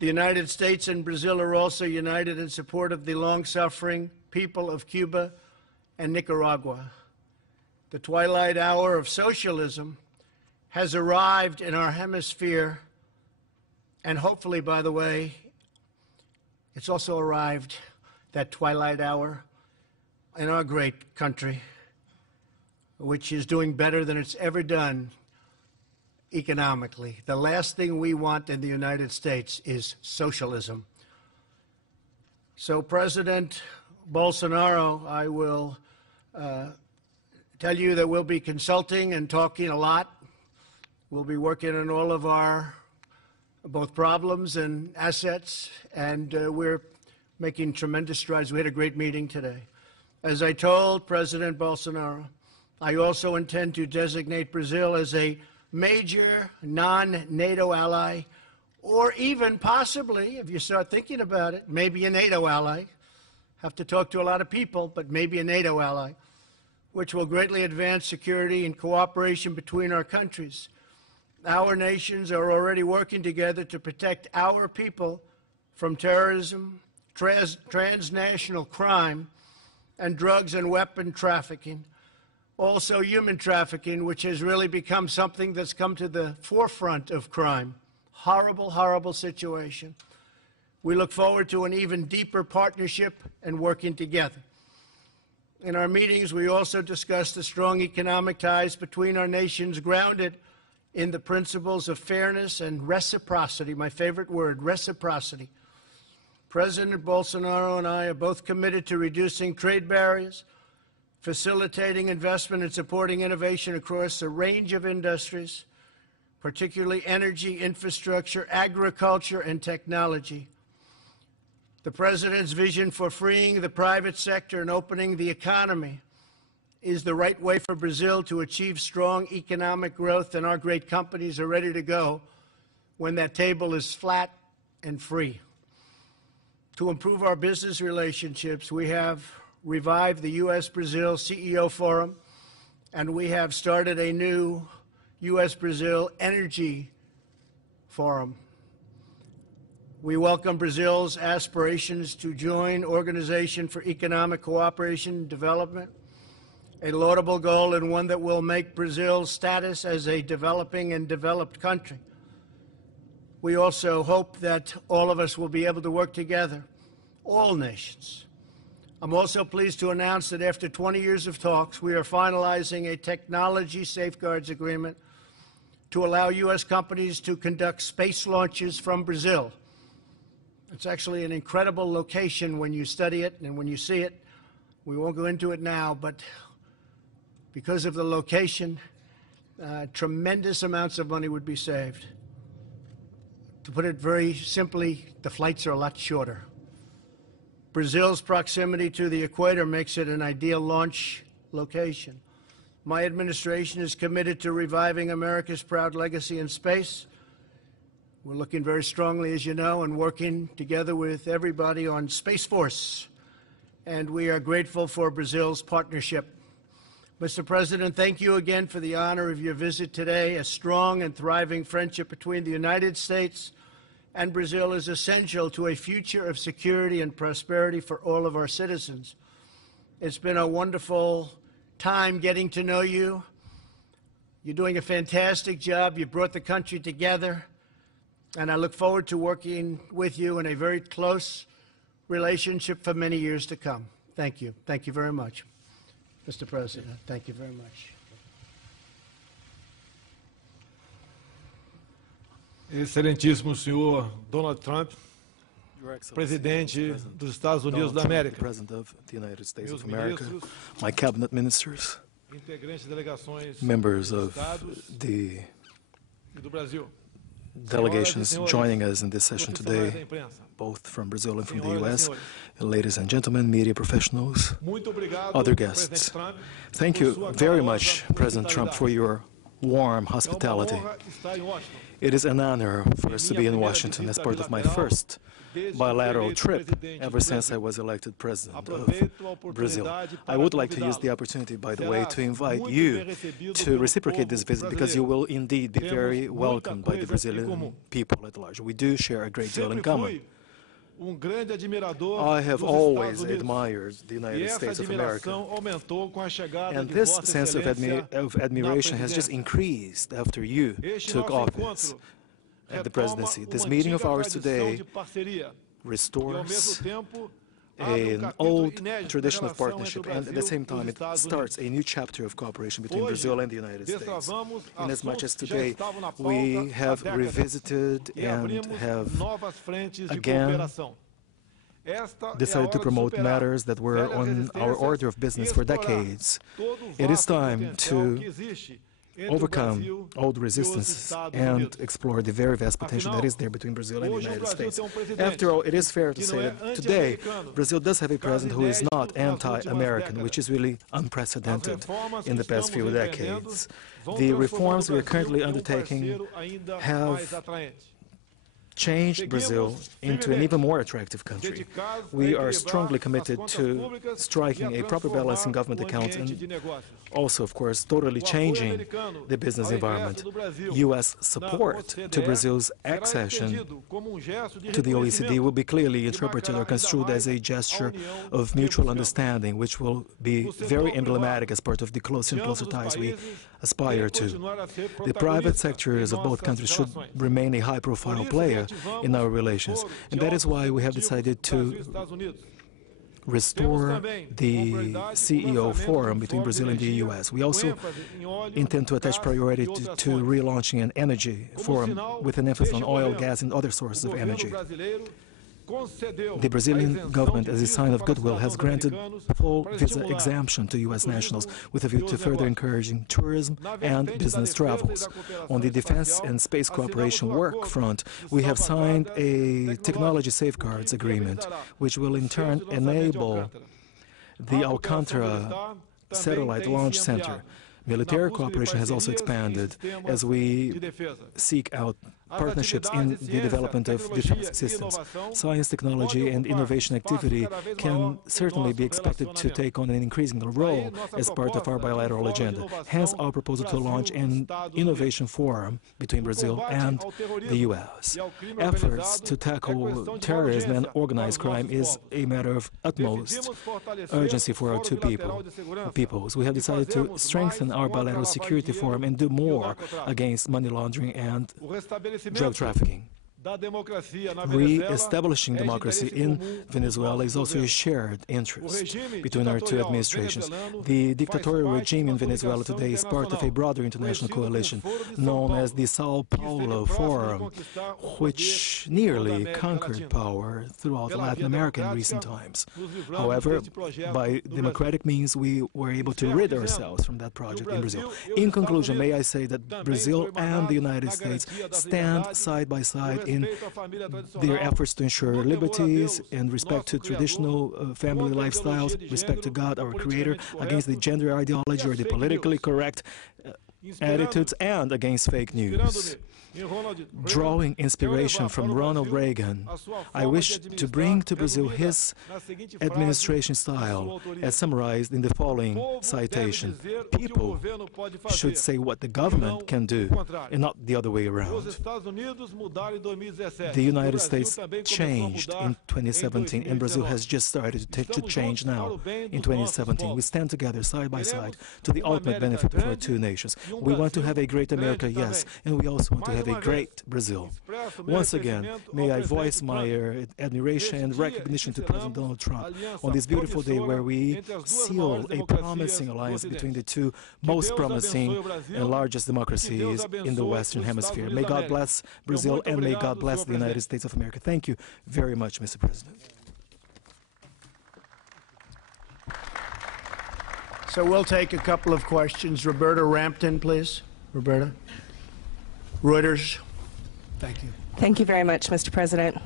The United States and Brazil are also united in support of the long-suffering people of Cuba and Nicaragua. The twilight hour of socialism has arrived in our hemisphere, and hopefully, by the way, it's also arrived, that twilight hour, in our great country, which is doing better than it's ever done economically. The last thing we want in the United States is socialism. So, President Bolsonaro, I will tell you that we'll be consulting and talking a lot. We'll be working on all of our both problems and assets, and we're making tremendous strides. We had a great meeting today. As I told President Bolsonaro, I also intend to designate Brazil as a major non-NATO ally, or even possibly, if you start thinking about it, maybe a NATO ally. Have to talk to a lot of people, but maybe a NATO ally, which will greatly advance security and cooperation between our countries. Our nations are already working together to protect our people from terrorism, transnational crime, and drugs and weapon trafficking. Also human trafficking, which has really become something that's come to the forefront of crime. Horrible, horrible situation. We look forward to an even deeper partnership and working together. In our meetings, we also discussed the strong economic ties between our nations grounded in the principles of fairness and reciprocity, my favorite word, reciprocity. President Bolsonaro and I are both committed to reducing trade barriers, facilitating investment and supporting innovation across a range of industries, particularly energy, infrastructure, agriculture, and technology. The President's vision for freeing the private sector and opening the economy is the right way for Brazil to achieve strong economic growth, and our great companies are ready to go when that table is flat and free. To improve our business relationships, we have revived the U.S.-Brazil CEO Forum, and we have started a new U.S.-Brazil Energy Forum. We welcome Brazil's aspirations to join Organization for Economic Cooperation and Development, a laudable goal and one that will make Brazil's status as a developing and developed country. We also hope that all of us will be able to work together, all nations. I'm also pleased to announce that after 20 years of talks, we are finalizing a technology safeguards agreement to allow U.S. companies to conduct space launches from Brazil. It's actually an incredible location when you study it and when you see it. We won't go into it now, but because of the location, tremendous amounts of money would be saved. To put it very simply, the flights are a lot shorter. Brazil's proximity to the equator makes it an ideal launch location. My administration is committed to reviving America's proud legacy in space. We're looking very strongly, as you know, and working together with everybody on Space Force, and we are grateful for Brazil's partnership. Mr. President, thank you again for the honor of your visit today. A strong and thriving friendship between the United States and Brazil is essential to a future of security and prosperity for all of our citizens. It's been a wonderful time getting to know you. You're doing a fantastic job. You brought the country together, and I look forward to working with you in a very close relationship for many years to come. Thank you. Thank you very much. Mr. President, thank you very much. Excelentíssimo senhor Donald Trump, Presidente dos Estados Unidos da América, President of the United States of America, my cabinet ministers, members of the delegations joining us in this session today, both from Brazil and from the U.S., ladies and gentlemen, media professionals, other guests. Thank you very much, President Trump, for your warm hospitality. It is an honor for us to be in Washington as part of my first bilateral trip ever since I was elected president of Brazil. I would like to use the opportunity, by the way, to invite you to reciprocate this visit, because you will indeed be very welcomed by the Brazilian people at large. We do share a great deal in common. I have always admired the United States of America, and this sense of admiration has just increased after you took office at the presidency. This meeting of ours today restores an old tradition of partnership, and at the same time it starts a new chapter of cooperation between Brazil and the United States. Inasmuch as today we have revisited and have again decided to promote matters that were on our order of business for decades. It is time to overcome old resistances and explore the very vast potential that is there between Brazil and the United States. After all, it is fair to say that today Brazil does have a president who is not anti-American, which is really unprecedented in the past few decades. The reforms we are currently undertaking have changed Brazil into an even more attractive country. We are strongly committed to striking a proper balance in government accounts and also, of course, totally changing the business environment. U.S. support to Brazil's accession to the OECD will be clearly interpreted or construed as a gesture of mutual understanding, which will be very emblematic as part of the closer and closer ties we aspire to. The private sectors of both countries should remain a high-profile player in our relations, and that is why we have decided to restore the CEO forum between Brazil and the U.S. We also intend to attach priority to relaunching an energy forum with an emphasis on oil, gas, and other sources of energy. The Brazilian government, as a sign of goodwill, has granted full visa exemption to U.S. nationals with a view to further encouraging tourism and business travels. On the defense and space cooperation work front, we have signed a technology safeguards agreement, which will in turn enable the Alcântara Satellite Launch Center. Military cooperation has also expanded as we seek out partnerships in the development of defense systems. Science, technology, and innovation activity can certainly be expected to take on an increasing role as part of our bilateral agenda. Hence, our proposal to launch an innovation forum between Brazil and the U.S. Efforts to tackle terrorism and organized crime is a matter of utmost urgency for our two peoples. We have decided to strengthen our bilateral security forum and do more against money laundering and drug trafficking. Re-establishing democracy in Venezuela is also a shared interest between our two administrations. The dictatorial regime in Venezuela today is part of a broader international coalition known as the Sao Paulo Forum, which nearly conquered power throughout Latin America in recent times. However, by democratic means, we were able to rid ourselves from that project in Brazil. In conclusion, may I say that Brazil and the United States stand side by side in their efforts to ensure liberties and respect to traditional family lifestyles, respect to God, our Creator, against the gender ideology or the politically correct attitudes, and against fake news. Drawing inspiration from Ronald Reagan, I wish to bring to Brazil his administration style as summarized in the following citation. People should say what the government can do and not the other way around. The United States changed in 2017 and Brazil has just started to change now in 2017. We stand together side by side to the ultimate benefit of our two nations. We want to have a great America, yes, and we also want to have a great Brazil. Once again, may I voice my admiration and recognition to President Donald Trump on this beautiful day where we seal a promising alliance between the two most promising and largest democracies in the Western Hemisphere. May God bless Brazil and may God bless the United States of America. Thank you very much, Mr. President. So we'll take a couple of questions. Roberta Rampton, please. Roberta. Reuters. Thank you. Thank you very much, Mr. President.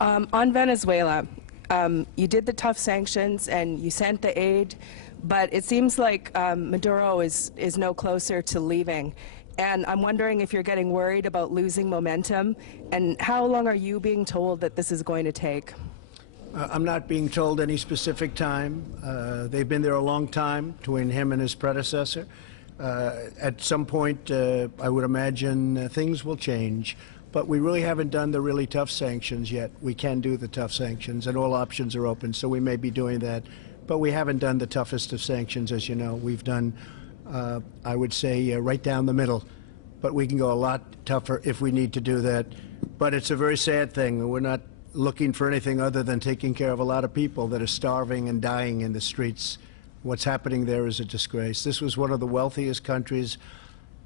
On Venezuela, you did the tough sanctions and you sent the aid, but it seems like Maduro is no closer to leaving. And I'm wondering if you're getting worried about losing momentum, and how long are you being told that this is going to take? I'm not being told any specific time. They've been there a long time, between him and his predecessor. At some point, I would imagine things will change, but we really haven't done the really tough sanctions yet. We can do the tough sanctions, and all options are open, so we may be doing that. But we haven't done the toughest of sanctions, as you know. We've done, I would say, right down the middle. But we can go a lot tougher if we need to do that. But it's a very sad thing. We're not looking for anything other than taking care of a lot of people that are starving and dying in the streets. What's happening there is a disgrace. This was one of the wealthiest countries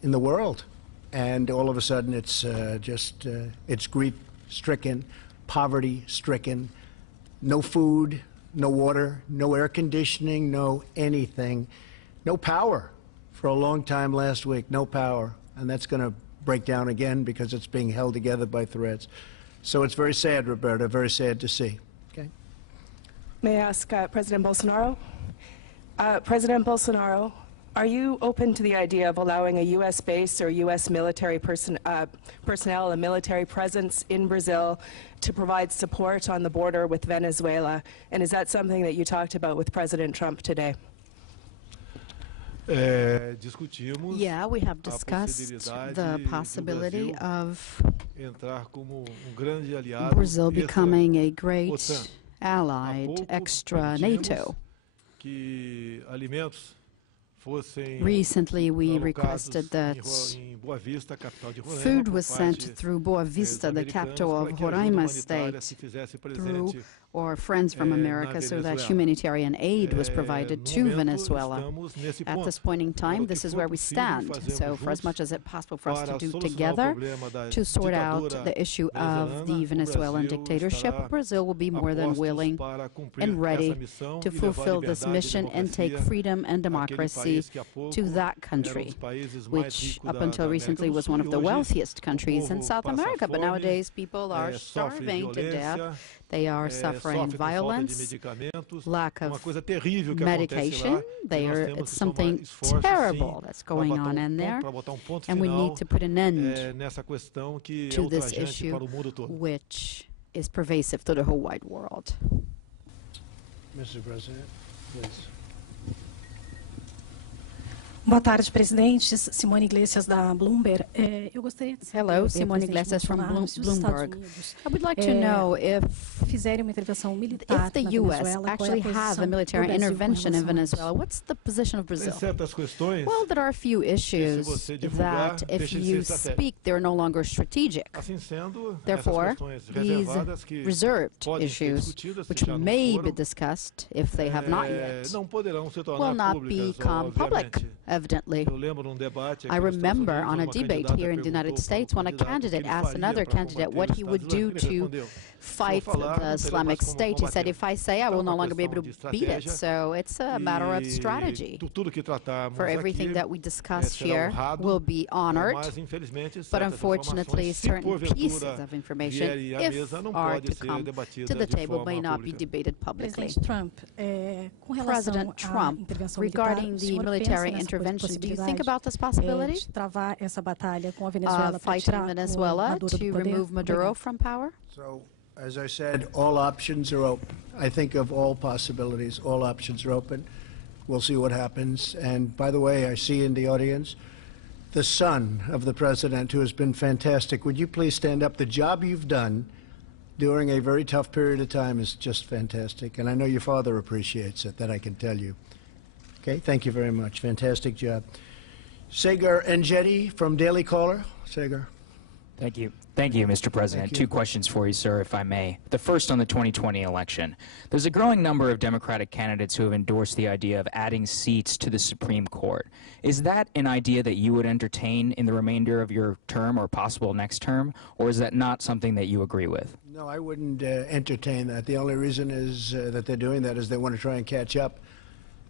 in the world. And all of a sudden, it's it's grief-stricken, poverty-stricken, no food, no water, no air conditioning, no anything, no power. For a long time last week, no power. And that's going to break down again because it's being held together by threats. So it's very sad, Roberta, very sad to see. Okay. May I ask President Bolsonaro? President Bolsonaro, are you open to the idea of allowing a U.S. base or U.S. military personnel, a military presence in Brazil to provide support on the border with Venezuela? And is that something that you talked about with President Trump today? Yeah, we have discussed the possibility of Brazil becoming a great allied extra NATO. Recently, we requested that food was sent through Boa Vista, the capital of Roraima State, through or Friends from America, so that humanitarian aid was provided to Venezuela. At this point in time, this is where we stand. So for as much as it's possible for us to do together to sort out the issue of the Venezuelan dictatorship, Brazil will be more than willing and ready to fulfill this mission and take freedom and democracy to that country, which up until recently was one of the wealthiest countries in South America. But nowadays, people are starving to death. They are suffering violence, lack of medication. It's something terrible that's going on in there, and we need to put an end to this issue, which is pervasive to the whole wide world. Mr. President, please. Boa tarde, presidente. Simone Iglesias, da Bloomberg. Eu gostaria de saber, Hello, Simone Iglesias from Bloomberg. I would like to know if fizerem uma intervenção militar the na U.S. Venezuela, actually has a military intervention in Venezuela, what's the position of Brazil? Well, there are a few issues that, if you speak, they're no longer strategic. Therefore, these reserved issues, which may be discussed if they have not yet, will not become public. Evidently. I remember on a debate here in the United States when a candidate asked another candidate what he would do to fight the Islamic State. He said, if I say, I will no longer be able to beat it. So it's a matter of strategy. For everything that we discuss here will be honored, but unfortunately certain pieces of information, if are to come to the table, may not be debated publicly. President Trump, regarding the military intervention, do you think about this possibility? Fighting Venezuela to remove Maduro from power? So, as I said, all options are open. I think of all possibilities. All options are open. We'll see what happens. And by the way, I see in the audience the son of the president, who has been fantastic. Would you please stand up? The job you've done during a very tough period of time is just fantastic. And I know your father appreciates it, that I can tell you. Okay, thank you very much. Fantastic job. Sagar Enjeti from Daily Caller. Sagar. Thank you. Thank you, Mr. President. Two questions for you, sir, if I may. The first on the 2020 election. There's a growing number of Democratic candidates who have endorsed the idea of adding seats to the Supreme Court. Is that an idea that you would entertain in the remainder of your term or possible next term, or is that not something that you agree with? No, I wouldn't entertain that. The only reason is that they're doing that is they want to try and catch up.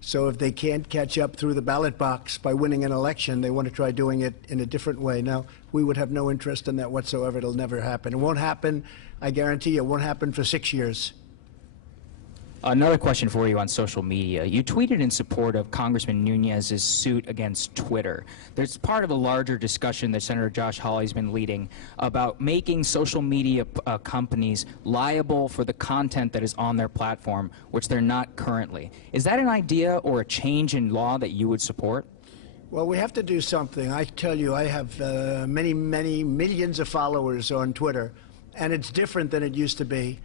So if they can't catch up through the ballot box by winning an election, they want to try doing it in a different way. Now, we would have no interest in that whatsoever. It'll never happen. It won't happen, I guarantee you, it won't happen for 6 years. Another question for you on social media. You tweeted in support of Congressman Nunez's suit against Twitter. There's part of a larger discussion that Senator Josh Hawley's been leading about making social media companies liable for the content that is on their platform, which they're not currently. Is that an idea or a change in law that you would support? Well, we have to do something. I tell you, I have many millions of followers on Twitter, and it's different than it used to be.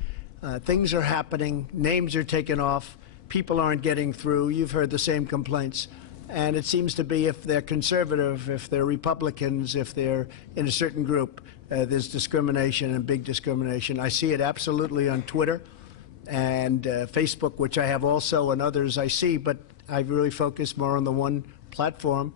Things are happening, names are taken off, people aren't getting through. You've heard the same complaints. And it seems to be if they're conservative, if they're Republicans, if they're in a certain group, there's discrimination and big discrimination. I see it absolutely on Twitter and Facebook, which I have also, and others I see, but I really focus more on the one platform.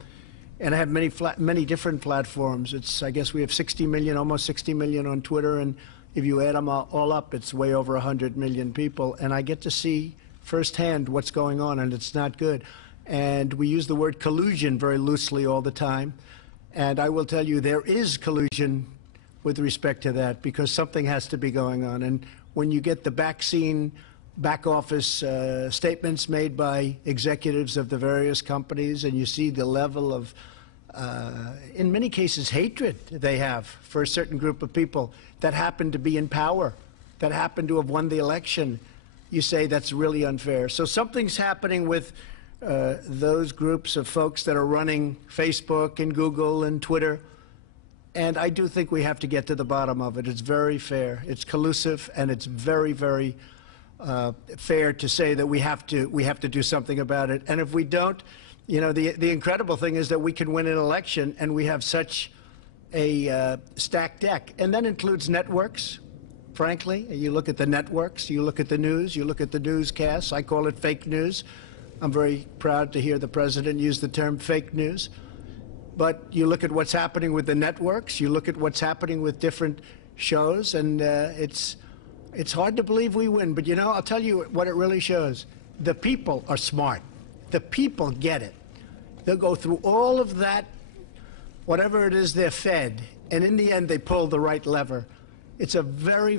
And I have many different platforms. I guess we have 60 million, almost 60 million on Twitter, and if you add them all up, it's way over 100 million people, and I get to see firsthand what's going on, and it's not good. And we use the word collusion very loosely all the time, and I will tell you there is collusion with respect to that, because something has to be going on. And when you get the back office statements made by executives of the various companies, and you see the level of in many cases, hatred they have for a certain group of people that happen to be in power, that happen to have won the election, you say that's really unfair. So something's happening with those groups of folks that are running Facebook and Google and Twitter, and I do think we have to get to the bottom of it. It's very fair. It's collusive, and it's very fair to say that we have to do something about it. And if we don't, you know, the incredible thing is that we can win an election, and we have such a stacked deck. And that includes networks, frankly. You look at the networks, you look at the news, you look at the newscasts. I call it fake news. I'm very proud to hear the president use the term fake news. But you look at what's happening with the networks, you look at what's happening with different shows, and it's hard to believe we win. But, you know, I'll tell you what it really shows. The people are smart. The people get it. They'll go through all of that, whatever it is they're fed, and in the end they pull the right lever. It's a very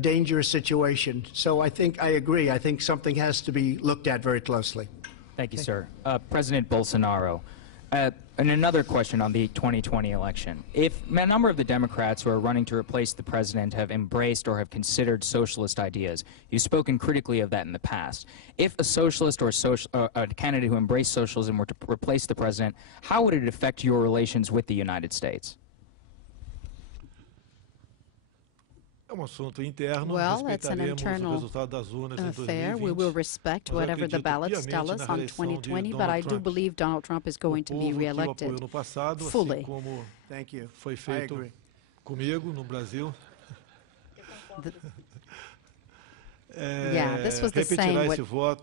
dangerous situation. So I agree. I think something has to be looked at very closely. Thank you, sir. President Bolsonaro, and another question on the 2020 election. If a number of the Democrats who are running to replace the president have embraced or have considered socialist ideas, you've spoken critically of that in the past. If a socialist or a candidate who embraced socialism were to replace the president, how would it affect your relations with the United States? Well, it's an internal affair. We will respect whatever the ballots tell us on 2020, but I do believe Donald Trump is going to be reelected fully. Thank you. I agree. Yeah, this was the same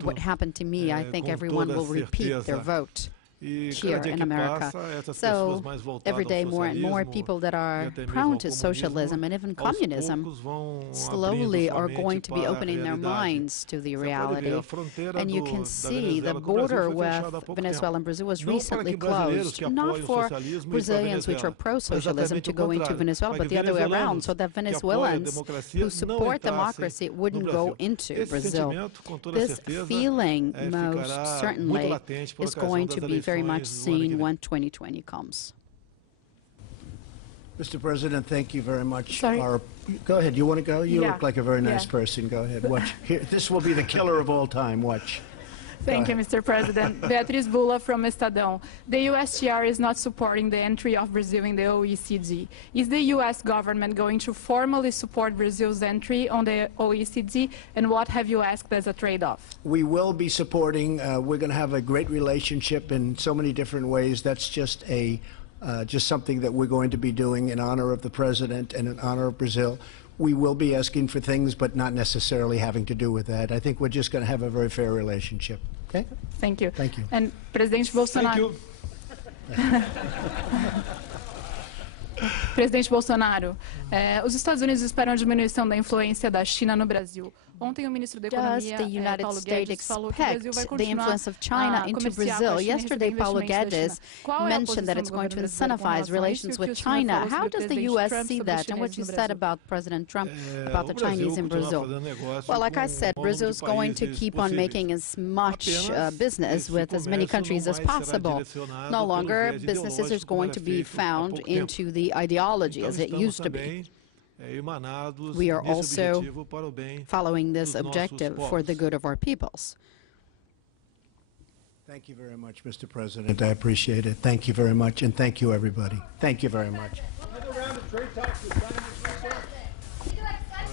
what happened to me. I think everyone will repeat their vote here in America. So every day more and more people that are prone to socialism and even communism slowly are going to be opening their minds to the reality. And you can see the border with Venezuela and Brazil was recently closed, not for Brazilians which are pro-socialism to go into Venezuela, but the other way around, so that Venezuelans who support democracy wouldn't go into Brazil. This feeling most certainly is going to be very much seen when 2020 comes. Mr. President, thank you very much. Sorry. Go ahead. You want to go? You Yeah. look like a very nice person. Go ahead. Watch. Here, this will be the killer of all time. Watch. Thank you, Mr. President. Beatriz Bula from Estadão. The USTR is not supporting the entry of Brazil in the OECD. Is the U.S. government going to formally support Brazil's entry on the OECD, and what have you asked as a trade-off? We will be supporting. We're going to have a great relationship in so many different ways. That's just something that we're going to be doing in honor of the president and in honor of Brazil. We will be asking for things, but not necessarily having to do with that. I think we're just going to have a very fair relationship. Okay? Thank you. Thank you. And President Bolsonaro. Presidente Bolsonaro, os Estados Unidos esperam a diminuição da influência da China no Brasil. Ontem o ministro da Does Economia, the United Paulo States Guedes, falou que o Brasil vai expect the continuar influence of China a into comerciar com a Brazil? China e Yesterday, receber Paulo investimentos da Guedes China. mentioned that it's going to incentivize relations with China. How does the U.S. see that? And what you said about President Trump, about the Chinese in Brazil? Well, like I said, Brazil is going to keep on making as much business with as many countries as possible. No longer businesses are going to be found into the ideology as it used to be. We are also following this objective for the good of our peoples. Thank you very much, Mr. President. I appreciate it. Thank you very much, and thank you, everybody. Thank you very much.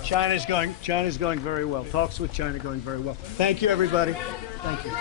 China's going very well. Talks with China going very well. Thank you, everybody. Thank you.